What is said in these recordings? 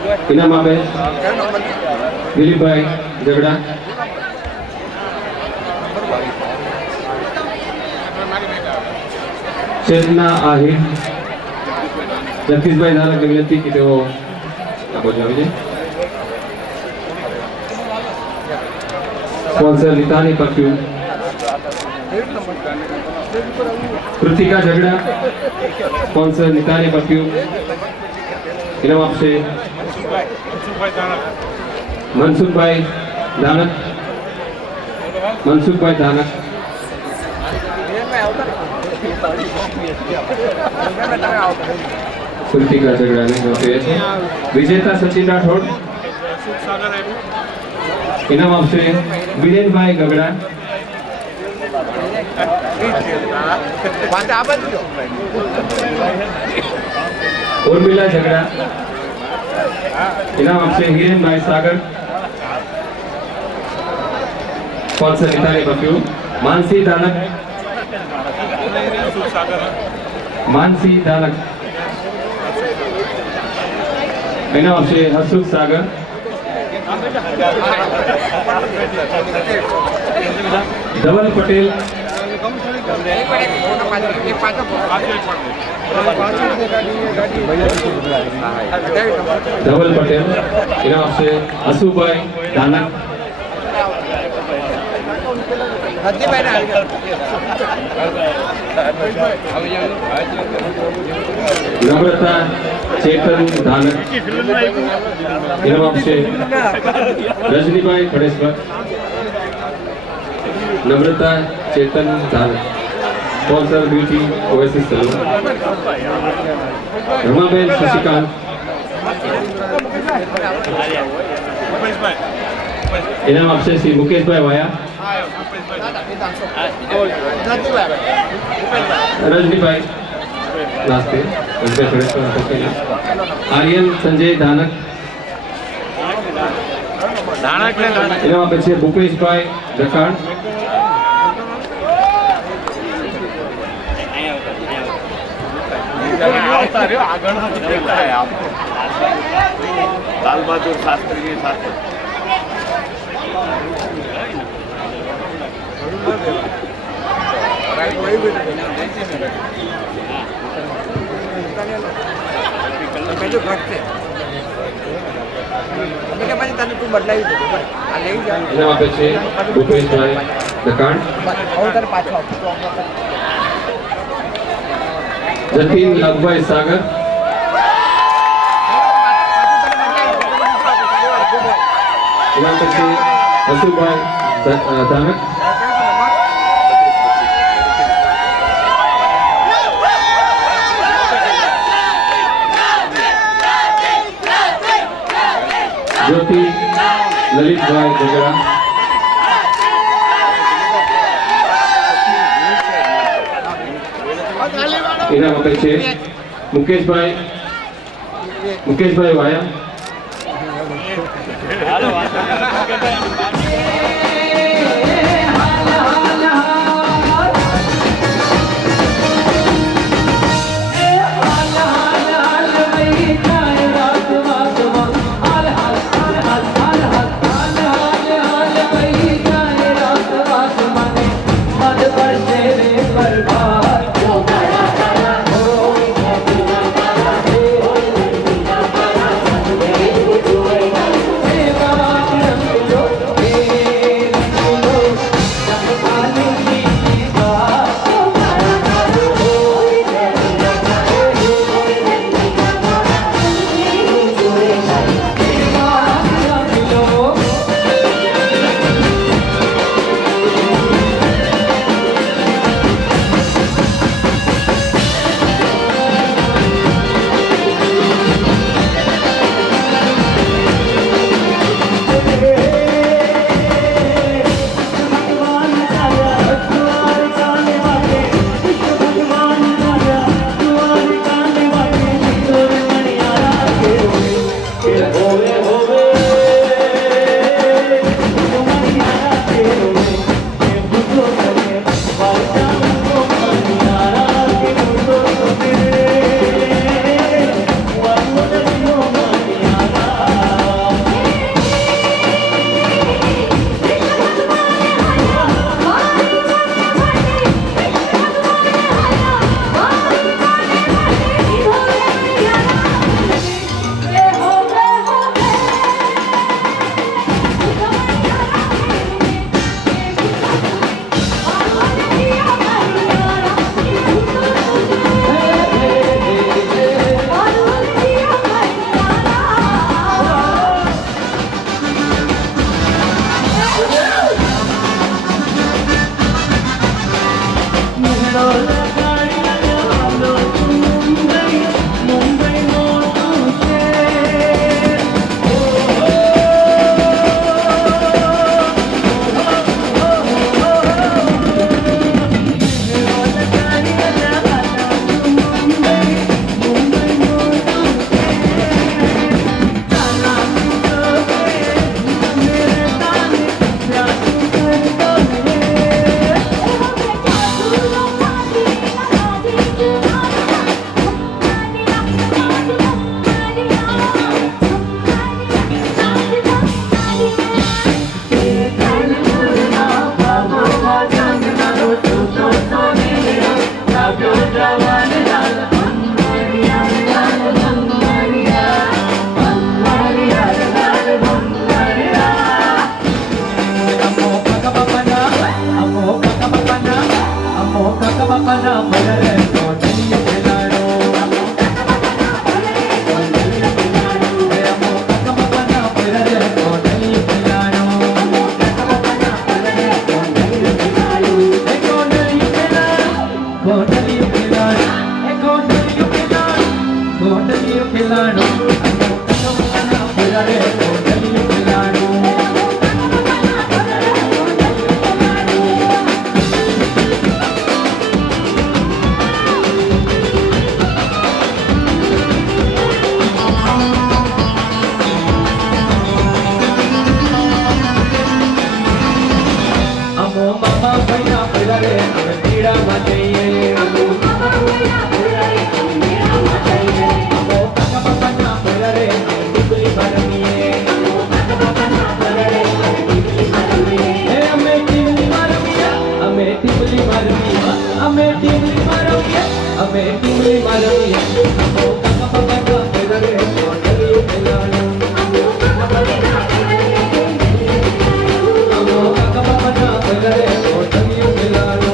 इनाम आपे दिलीप भाई झगड़ा चेतना आहिर जगदीश भाई धारक ने विनती की तो स्पॉन्सर नितानी परफ्यूम कृतिका झगड़ा स्पॉन्सर नितानी परफ्यूम इनाम आपसे मनसुख भाई धानक कृतिका झगड़ा ने विजेता सचिन राठौड़ इनाम आपसे वीरेन भाई गगड़ा उर्मिला झगड़ा इनाम आपसे हिरेन भाई सागर स्पॉन्सर नितानी परफ्यूम मानसी दानक इनाम आपसे हसुख सागर धवल पटेल इनाम आपसे असू भाई दानक नम्रता चेतन धानक इनाम आपसे Rajni bhai Khadeshwar Namrata Chetan Dhanak sponsor beauty oasis salon Ramaben Shashikant इनाम आपसे श्री मुकेश भाई वाया रजनी भाई नास्ते आर्यन संजय धानक इनाम आपसे भूपेश भाई दकान लाल बहादुर शास्त्री के साथ भूपेश भाई दकान जतीन लखभाई सागर हसू भाई धानक ज्योति ललित भाई झगड़ा इनाम अपेक्षे मुकेश भाई वाया खिलाड़ू रे कोडलियो खिलाड़ू अमो मामा भैया भैया रे हमें पीड़ा मत चाहिए अमो मामा भैया भैया रे हमें पीड़ा मत चाहिए अमो काका पापा ना भैया रे हमें टिपली भरमिए अमो काका पापा ना भैया रे हमें टिपली भरमिए हमें टिपली भरमिए हमें टिपली भरमिए हमें टिपली भरमिए हमें टिपली भरमिए अमो काका पापा ना भैया रे कोडलियो खिलाड़ू अमो काका पापा ना भैया रे अमो काका पापा ना भैया रे कोडलियो खिलाड़ू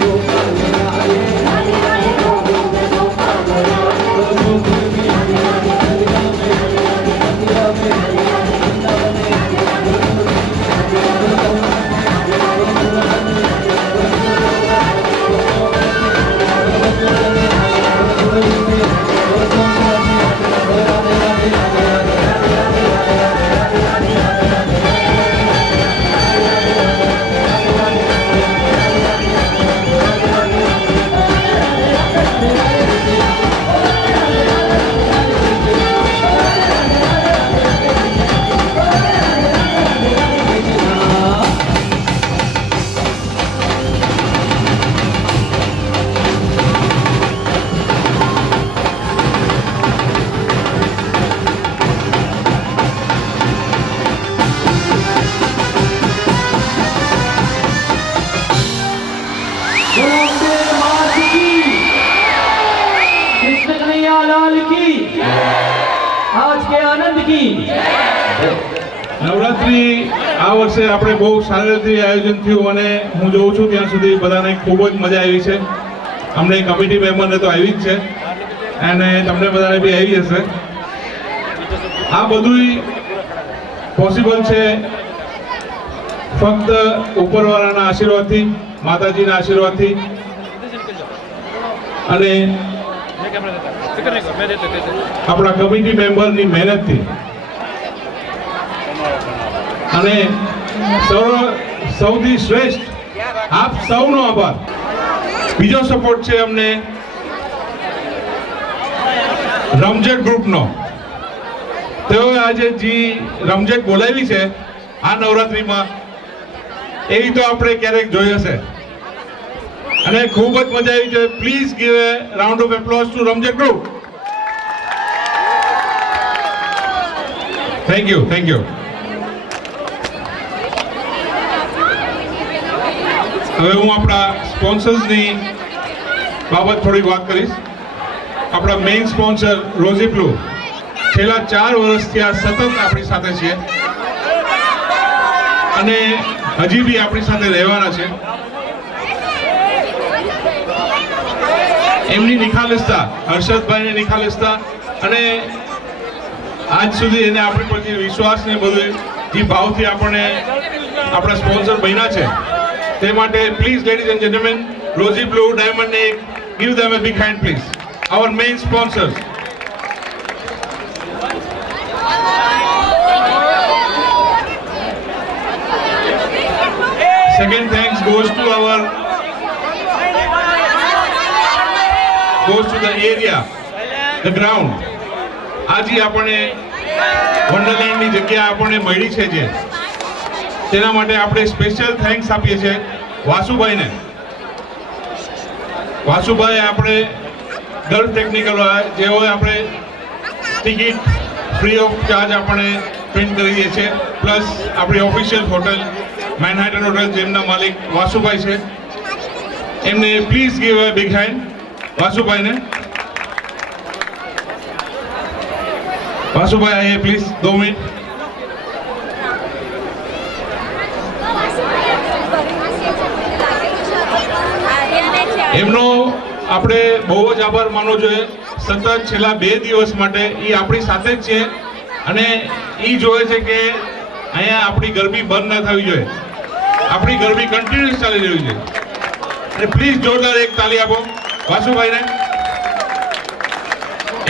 गोपाल मुरारे राधे राधे गोविंद गोपाल मुरारे गोकुल में हरे राधे मथुरा में हरे राधे मथुरा में हरे राधे वृंदावन में हरे राधे कृष्ण कन्हैया लाल की आज के आनंद की નવરાત્રી આ વર્ષે આપણે બહુ સારી રીતે આયોજન થયું અને હું જોઉં છું ત્યાં સુધી બધાને ખૂબ જ મજા આવી છે. અમને કમિટી મેમ્બરને તો આવી જ છે અને તમને બધાને બી આવી હશે. આ બધું પોસિબલ છે ફક્ત ઉપરવાળાના આશીર્વાદથી, માતાજીના આશીર્વાદથી અને આપણા કમિટી મેમ્બરની મહેનતથી. અને સૌથી શ્રેષ્ઠ આપ સૌનો આભાર. બીજો સપોર્ટ છે અમને રમઝટ ગ્રુપનો. તેઓએ આજે જે રમઝટ બોલાવી છે આ નવરાત્રિમાં એવી તો આપણે ક્યારેક જોઈ હશે અને ખૂબ જ મજા આવી છે. Please give a round of applause to Ramzat group. Thank you, thank you. હવે હું આપણા સ્પોન્સર્સની બાબત થોડીક વાત કરીશ. આપણા મેઇન સ્પોન્સર રોઝી બ્લુ છેલ્લા 4 વર્ષથી આ સતત આપણી સાથે છે અને હજી બી આપણી સાથે રહેવાના છે. એમની નિખાલસતા, હર્ષદભાઈની નિખાલસતા અને આજ સુધી એને આપણી પ્રત્યે વિશ્વાસ ને બધું જે ભાવથી આપણને આપણા સ્પોન્સર બન્યા છે તે માટે please ladies and gentleman, rosy blue diamond ને give them a big hand please. Our main sponsors. Second thanks goes to the area, the ground. આજે આપણે વન્ડરલેન્ડની જગ્યા આપણને મળી છે જે તેના માટે આપણે સ્પેશિયલ થેન્ક્સ આપીએ છીએ વાસુભાઈને. વાસુભાઈ આપણે ગલ્ફ ટેકનિકલ જેઓએ આપણે ટિકિટ ફ્રી ઓફ ચાર્જ આપણે પ્રિન્ટ કરી દઈએ છીએ. પ્લસ આપણી ઓફિશિયલ હોટલ મેનહાટન હોટલ જેમના માલિક વાસુભાઈ છે એમને please give a big hand વાસુભાઈને. વાસુભાઈ આઈએ પ્લીઝ 2 મિનિટ. એમનો આપણે બહુ જ આભાર માનવો જોઈએ. સતત છેલ્લા 2 દિવસ માટે એ આપણી સાથે જ છે અને એ જોવે છે કે અહીંયા આપણી ગરબી બંધ ન થવી જોઈએ, આપણી ગરબી કન્ટિન્યુઅસ ચાલી રહી છે. અને પ્લીઝ જોરદાર એક તાલી આપો વાસુભાઈને.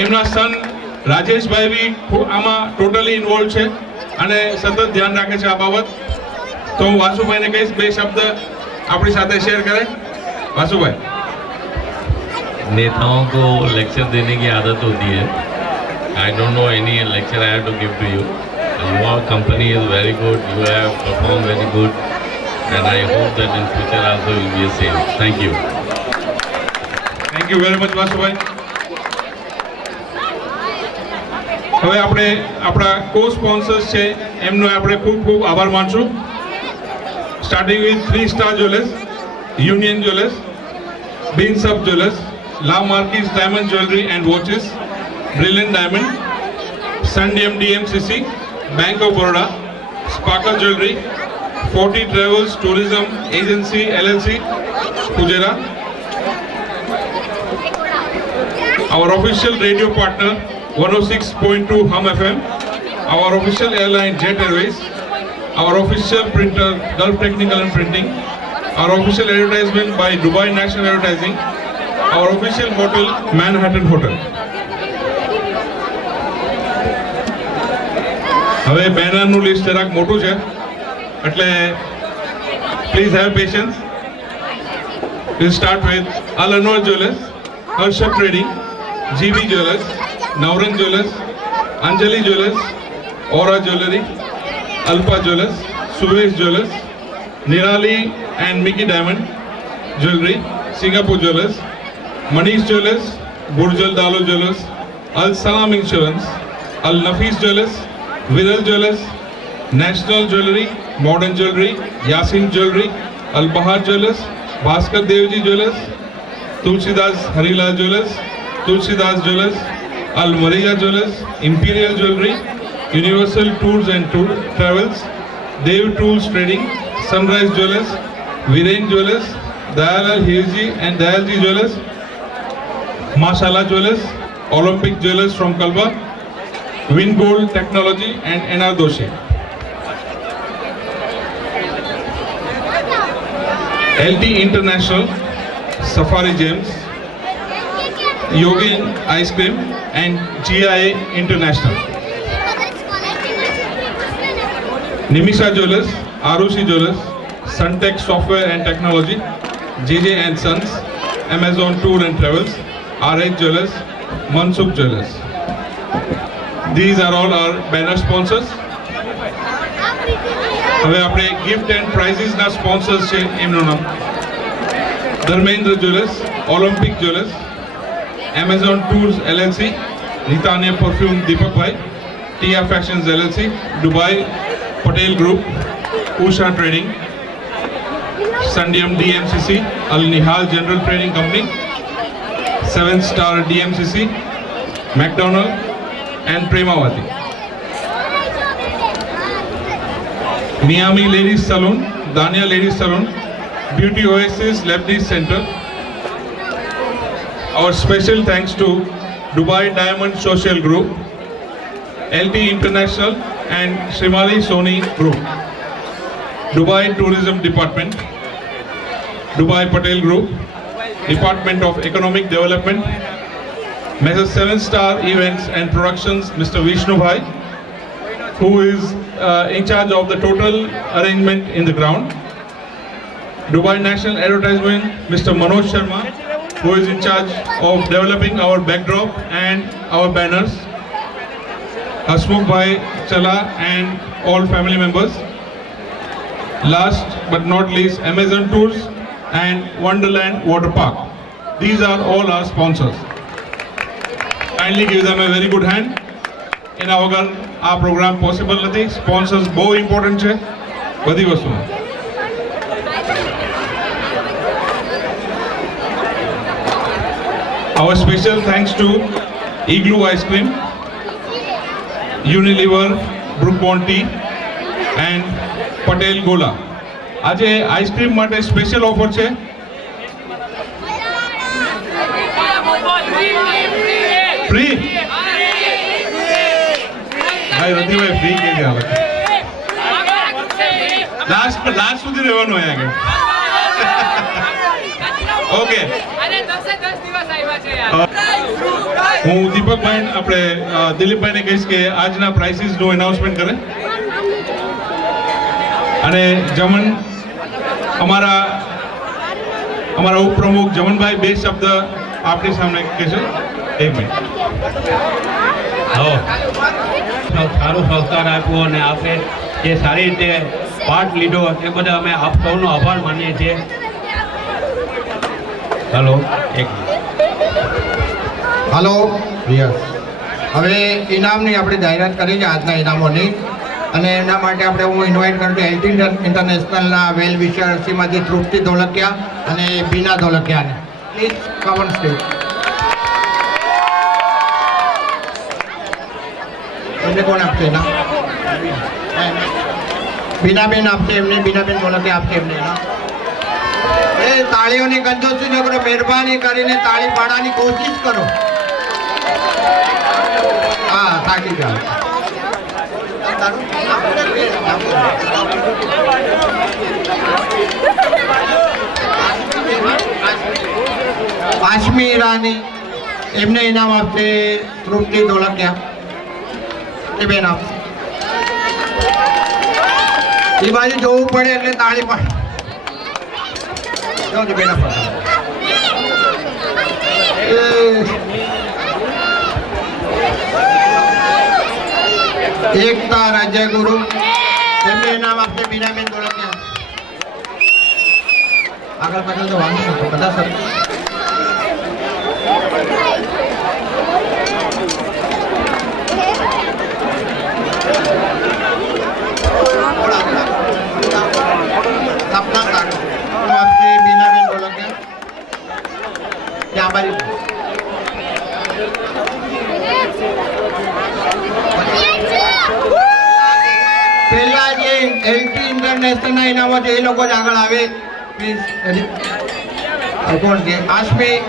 એમના સન રાજેશભાઈ બી આમાં ટોટલી ઇન્વોલ્વ છે અને સતત ધ્યાન રાખે છે આ બાબત. તો હું વાસુભાઈને કહીશ 2 શબ્દ આપણી સાથે શેર કરે. वासुभाई. नेताओं को लेक्चर देने की आदत होती है. I don't know any lecture I have to give to you. Your company is very good, you have perform very good and I hope that in future also will be the same. Thank you. Thank you very much Vasubhai. હવે આપણે આપણા કો સ્પોન્સર્સ છે એમનો આપણે ખૂબ ખૂબ આભાર માનશું. Starting with 3 star jewellers, Union Jewelers, Beans Up Jewelers, La Marquise Diamond Jewelry and Watches, Brilliant Diamond, Sundium DMCC, Bank of Baroda, Sparkle Jewelry, 40 Travels Tourism Agency LLC, Pujera. Our official radio partner 106.2 Hum FM. Our official airline Jet Airways. Our official printer Gulf Technical and Printing. Our official advertisement by Dubai National Advertising. Our official hotel Manhattan Hotel. હવે બેનરનું લિસ્ટ જરાક મોટું છે એટલે please have patience. We'll start with Al Anwar Jewelers, Harshad Trading, GB Jewelers, Nauran Jewelers, Anjali Jewelers, Aura Jewelry, Alpha Jewelers, Suez Jewelers, Nirali and Mickey Diamond Jewelry, Singapore Jewelers, Manish Jewelers, Burjal Dalo Jewelers, Al Salam Insurance, Al Nafis Jewelers, Viral Jewelers, National Jewelry, Modern Jewelry, Yasin Jewelry, Al Bahar Jewelers, Bhaskar Devji Jewelers, Tulsidas Harilal Jewelers, Tulsidas Jewelers, Al Mariga Jewelers, Imperial Jewelry, Universal Tours and Travels, Dev Tools Trading, Sunrise Jewelers, Viren Jewelers, Dayalal Hirji and Dayalji Jewelers, Mashallah Jewelers, Olympic Jewelers from Kalba, Win Gold Technology and NR Doshi. LT International, Safari Gems, Yogin Ice Cream and GIA International. Nimisha Jewelers, Arushi Jewelers, Suntech Software and Technology, JJ and Sons, Amazon Tour and Travels, RH Jewelers, Mansukh Jewelers. These are all our banner sponsors. હવે આપણે gift and prizes ના sponsors છે એમનું નામ Dharmendra Jewelers, Olympic Jewelers, Amazon Tours LLC, Ritania Perfume Deepak Bhai, Tia Fashions LLC, Dubai Patel Group, Usha Trading, Sandiam DMCC, Al Nihal General Trading Company, 7-Star DMCC, McDonald and Premawati. Miami Ladies Salon, Dania Ladies Salon, Beauty Oasis Lebanese Center. Our special thanks to Dubai Diamond Social Group, LT International and Shrimali Sony Group, Dubai Tourism Department, Dubai Patel Group, Department of Economic Development, Mrs. 7-Star Events and Productions, Mr. Vishnu Bhai, who is in charge of the total arrangement in the ground. Dubai National Advertisement, Mr. Manoj Sharma, who is in charge of developing our backdrop and our banners. Hasmukh Bhai Chala and all family members. Last but not least, Amazon Tours and Wonderland Water Park. These are all our sponsors. Kindly give them a very good hand. એના વગર આ programme possible નથી. સ્પોન્સર્સ બહુ ઇમ્પોર્ટન્ટ છે બધી વસ્તુમાં. Our special thanks to Igloo Ice Cream, Unilever, Brook Bond Tea and Patel Gola. આજે આઈસ્ક્રીમ માટે સ્પેશિયલ ઓફર છે. ફ્રી ભાઈ રતિભાઈ ફ્રી કે છે આવે લાસ્ટ સુધી રહેવાનું હોય આગળ. ઓકે હું દીપકભાઈ આપણે દિલીપભાઈને કહીશ કે આજના પ્રાઇસીસનું એનાઉન્સમેન્ટ કરે અને જમન અમારા ઉપપ્રમુખ જમનભાઈ બે શબ્દ આપણી સામે કહેશે. એક મિનિટ. સારું સહકાર આપ્યો અને આપણે જે સારી રીતે પાઠ લીધો એ બધા અમે આપ સૌનો આભાર માનીએ છીએ. હલો એક હલો યસ હવે ઇનામની આપણે જાહેરાત કરી છે આજના ઇનામોની અને એના માટે આપણે હું ઇન્વાઇટ કરું છું એલટી ઇન્ટરનેશનલના વેલ વિશર શ્રીમતી તૃપ્તિ ધોળકિયા અને બીના ધોળકિયાને. Please come on stage. એમને કોણ આપશે એના? બીનાબેન આપશે એમને, બીનાબેન ધોળકિયા આપશે એમને એના. એ તાળીઓની કંજૂસી ન કરો, મહેરબાની કરીને તાળી પાડવાની કોશિશ કરો. હા, થાકી જાઓ. કાશ્મીર ઈરાની એમને ઇનામ આપશે તૃપ્તિ ધોળકિયા. એ બેન આપશે. એ બાજુ જોવું પડે એટલે તાળી પાડ. જો બેન આપો. એકતા રાજ્ય ગુરુ એમને ઇનામ આપશે બીનાબેન ધોળકિયા. આગળ પાછળ તો વાંધો નતો બધા સર. સપના કાઢો આપશે બીનાબેન ધોળકિયા. ત્યાં બાજુ પહેલા જે એલટી ઇન્ટરનેશનલ ના ઇનામો છે એ લોકો જ આગળ આવે પ્લીઝ. કોણ છે? કાશ્મીર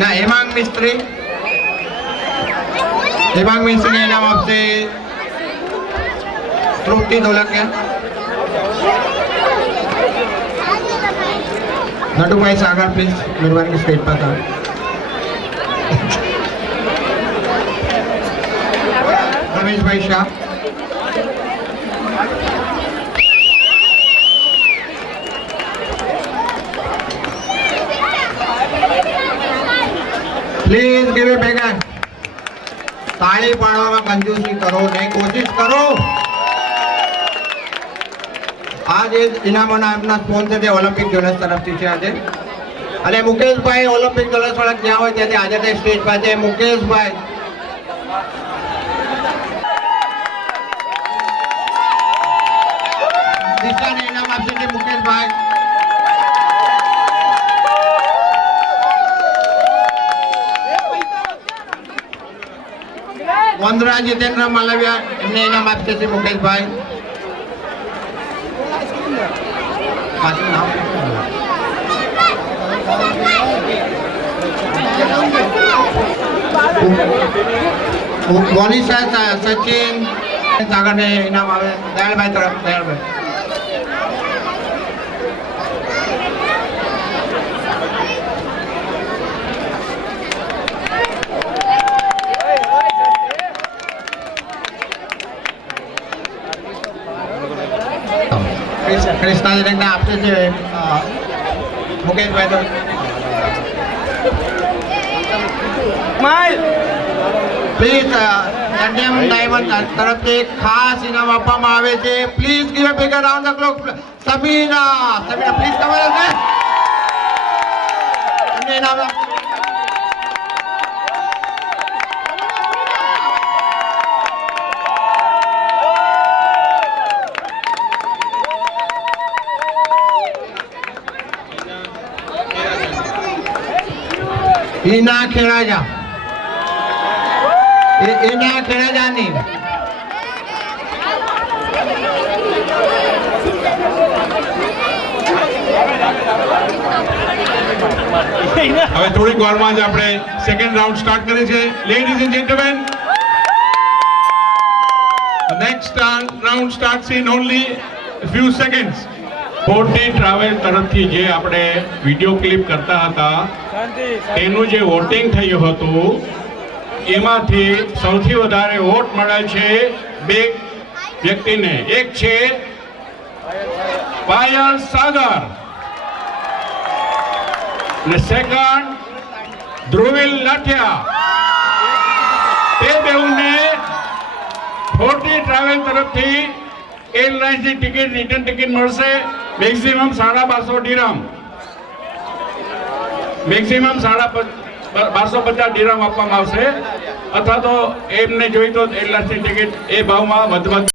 ના હેમાંગ મિસ્ત્રી. હેમાંગ મિસ્ત્રીને ઇનામ આપશે તૃપ્તિ ધોળકિયા. નટુભાઈ સાગર પ્લીઝ મહેરબાની સ્ટેજ પર આવે. રમેશભાઈ Shah. Please give it back. તાળી પાડવામાં કંજૂસી કરો નહીં, કોશિશ કરો. આ જે ઇનામોના આપના સ્પોન્સર છે ઓલિમ્પિક જ્વેલર્સ તરફથી છે આજે. અને મુકેશભાઈ ઓલિમ્પિક જ્વેલર્સ વાળા ક્યાં હોય ત્યાંથી આજે સ્ટેજ પર છે. મુકેશભાઈ દિશાને ઇનામ આપશે છે મુકેશભાઈ. વંદરા જીતેન્દ્ર માલવિયા એમને ઇનામ આપશે છે મુકેશભાઈ. મોનિશા સચિન સાગરને ઇનામ આવે દયાળભાઈ તરફ. દયાળભાઈ કૃષ્ણાજીને આપશે છે મુકેશભાઈ. તો પ્લીઝ એનડીએમ ડાયમંડ તરફથી ખાસ ઇનામ આપવામાં આવે છે. Please give a big round of applause. Samina please તમારે એમને ઇનામ ઈના ખેડાજા. ઈના ખેડાજાની હવે થોડીક વારમાં જ આપણે સેકન્ડ રાઉન્ડ સ્ટાર્ટ કરીએ છીએ. Ladies and gentlemen, next round starts in only few seconds. પોર્ટી ટ્રાવેલ તરફથી જે આપણે વિડીયો ક્લિપ કરતા હતા તેનું જે વોટિંગ થયું હતું એમાંથી સૌથી વધારે વોટ મળે છે બે વ્યક્તિને. એક છે પાયલ સાગર અને સેકન્ડ ધ્રુવિલ લાઠિયા. તે બેઉને પોર્ટી ટ્રાવેલ તરફથી એરલાઇન્સની ટિકિટ રિટર્ન ટિકિટ મળશે. મેક્સિમમ 1250 ડિરહમ. મેક્સિમમ 1250 ડિરહમ આપવામાં આવશે. અથવા તો એમને જોઈ તો એરલાઇન્સની ટિકિટ એ ભાવમાં વધુ